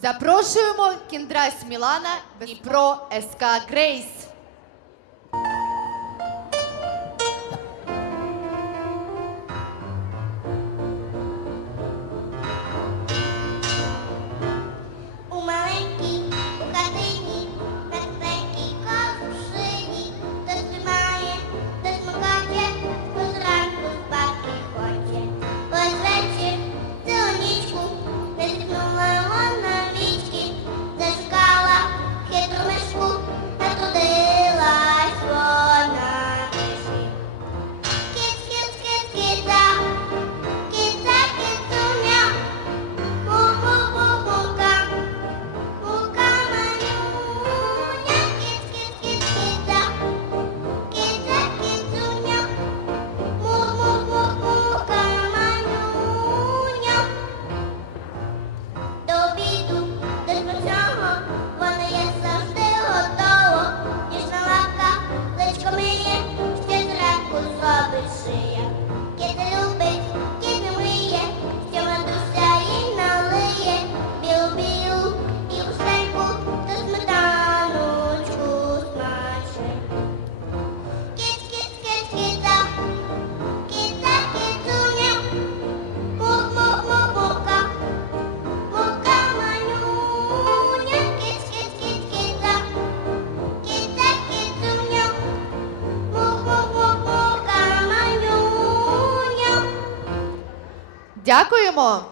Запрошуємо Кіндрась Мілана, Дніпро СК Грейс. Дякуємо!